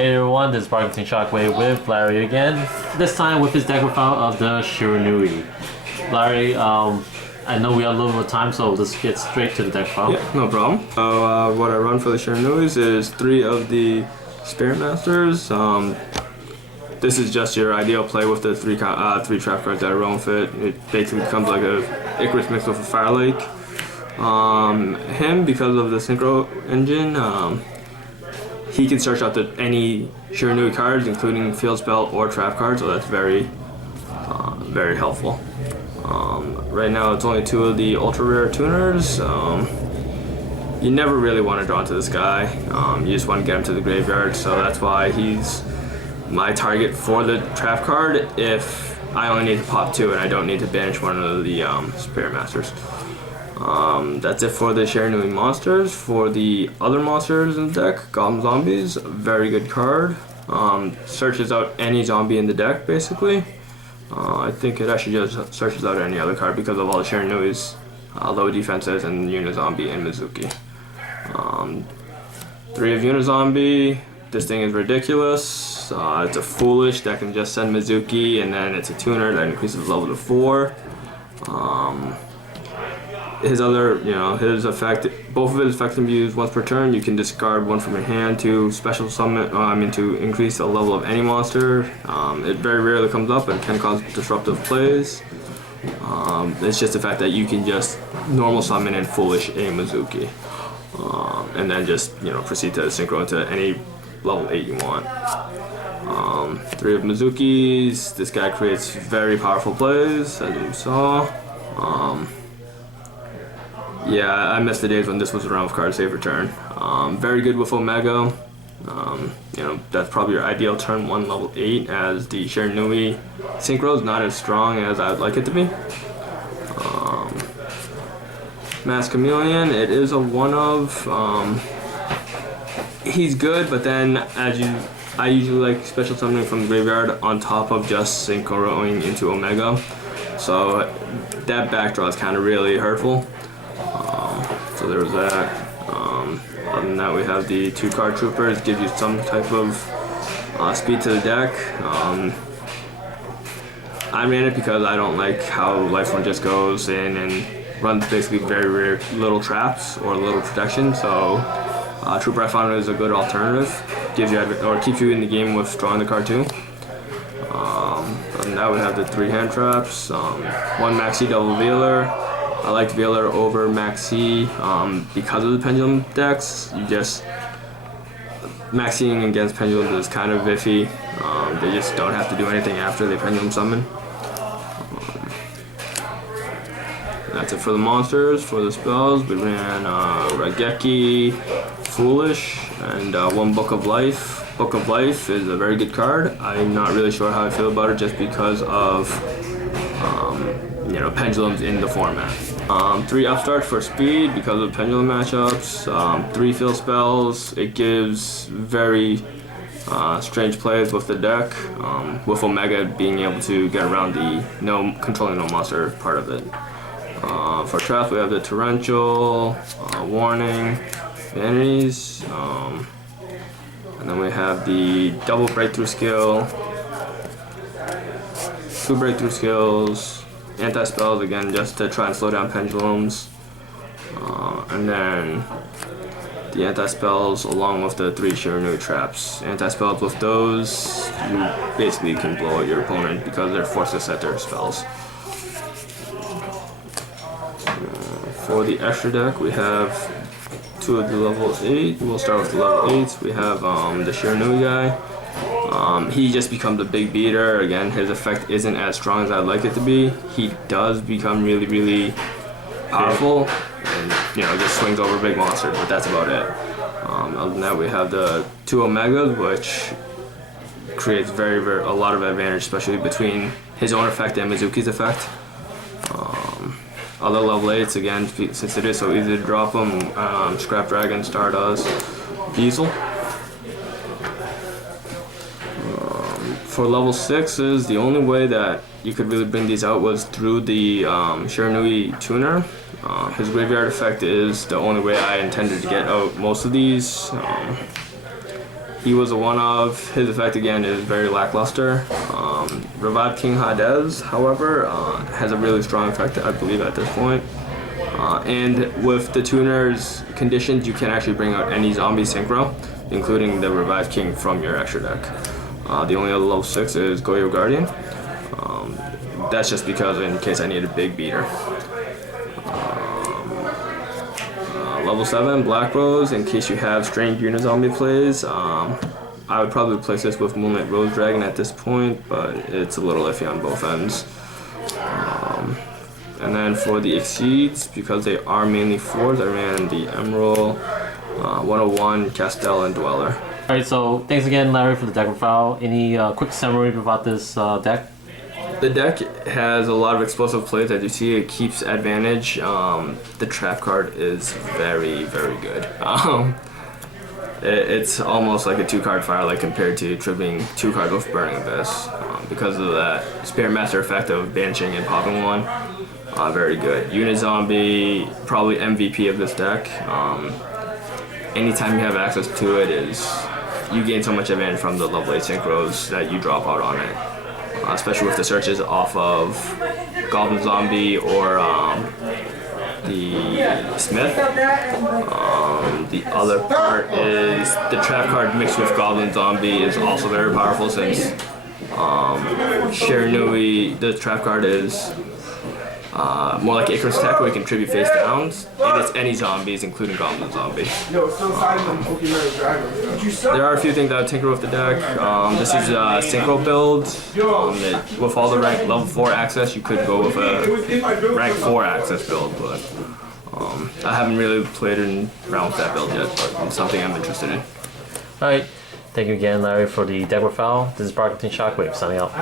Hey everyone, this is Parkinson Shockwave with Larry again. This time with his deck profile of the Shiranui. Larry, I know we have a little bit of time, so let's get straight to the deck profile. Yeah, no problem. So what I run for the Shiranuis is 3 of the Spirit Masters. This is just your ideal play with the three trap cards that are Realm Fit. It basically becomes like a Icarus mixed with a Fire Lake. Him, because of the Synchro engine, he can search out any Shiranui cards, including field spell or trap cards, so that's very helpful. Right now it's only 2 of the ultra rare tuners. You never really want to draw into this guy. You just want to get him to the graveyard, so that's why he's my target for the trap card if I only need to pop 2 and I don't need to banish one of the Spirit Masters. That's it for the Shiranui monsters. For the other monsters in the deck, Goblin Zombies, very good card. Searches out any zombie in the deck, basically. I think it actually just searches out any other card because of all the Shiranui's low defenses and Unizombie and Mizuki. 3 of Unizombie. This thing is ridiculous. It's a foolish that can just send Mizuki, and then it's a tuner that increases level to 4. His effect, both of his effects can be used once per turn. You can discard 1 from your hand to special summon, to increase the level of any monster. It very rarely comes up and can cause disruptive plays. It's just the fact that you can just normal summon and foolish a Mizuki. And then just, proceed to synchro into any level 8 you want. 3 of Mizukis. This guy creates very powerful plays, as you saw. Yeah, I miss the days when this was around with card save return. Very good with Omega. That's probably your ideal turn 1 level 8, as the Shiranui Synchro is not as strong as I'd like it to be. Mass Chameleon, it is a one of. He's good, but then I usually like special summoning from the graveyard on top of just synchroing into Omega. So that backdraw is kind of really hurtful. So there was that. Other than that, we have the 2 card troopers, give you some type of speed to the deck. I ran it because I don't like how Lifeline just goes in and runs basically very rare little traps or little protection. So Trooper I found is a good alternative. Gives you keeps you in the game with drawing the card too. Other than that, we have the 3 hand traps. 1 Maxi Double Veiler. I like Veiler over Maxi because of the Pendulum decks. Maxiing against Pendulums is kind of iffy. They just don't have to do anything after they Pendulum summon. That's it for the monsters. For the spells, we ran Raigeki, Foolish, and 1 Book of Life. Book of Life is a very good card. I'm not really sure how I feel about it just because of pendulums in the format. 3 upstarts for speed because of pendulum matchups. 3 field spells. It gives very strange plays with the deck. With Omega being able to get around the controlling no monster part of it. For traps, we have the Torrential, Warning, Vanities, and then we have the double breakthrough skill, 2 breakthrough skills. Anti-spells, again, just to try and slow down pendulums. And then the anti-spells along with the 3 Shiranui traps. Anti-spells with those, you basically can blow out your opponent because they're forced to set their spells. For the extra deck, we have 2 of the level 8. We'll start with the level 8s. We have the Shiranui guy. He just becomes a big beater. Again, his effect isn't as strong as I'd like it to be. He does become really, really powerful and, just swings over big monsters, but that's about it. Other than that, we have the 2 Omegas, which creates a lot of advantage, especially between his own effect and Mizuki's effect. Other level 8s, again, since it is so easy to drop them, Scrap Dragon, Stardust, Diesel. For level 6s, the only way that you could really bring these out was through the Shiranui tuner. His graveyard effect is the only way I intended to get out most of these. he was a one-of. His effect again is very lackluster. Revive King Hades, however, has a really strong effect, I believe, at this point. And with the tuner's conditions, you can actually bring out any zombie synchro, including the Revive King from your extra deck. The only other level 6 is Goyo Guardian. That's just because in case I need a big beater. Level 7, Black Rose, in case you have Strange Unizombie plays. I would probably place this with Moonlight Rose Dragon at this point, but it's a little iffy on both ends. And then for the Exceeds, because they are mainly 4s, I ran the Emerald, 101, Castell, and Dweller. Alright, so thanks again, Larry, for the deck profile. Any quick summary about this deck? The deck has a lot of explosive plays. As you see, it keeps advantage. The trap card is very, very good. It's almost like a 2-card Firelight compared to tripping 2 cards with Burning Abyss. Because of that Spirit Master effect of banishing and popping 1. Very good. Unizombie, probably MVP of this deck. Anytime you have access to it, you gain so much advantage from the level 8 synchros that you drop out on it. Especially with the searches off of Goblin Zombie or the Smith. The other part is the trap card mixed with Goblin Zombie is also very powerful, since Shiranui, the trap card is more like Icarus Tech, where you can tribute face downs, and it's any zombies, including Goblin Zombie. There are a few things that I would tinker with the deck. This is a synchro build. With all the rank level 4 access, you could go with a rank 4 access build, but I haven't really played around with that build yet, but it's something I'm interested in. Alright, thank you again, Larry, for the deck profile. This is Barclay Shockwave signing out.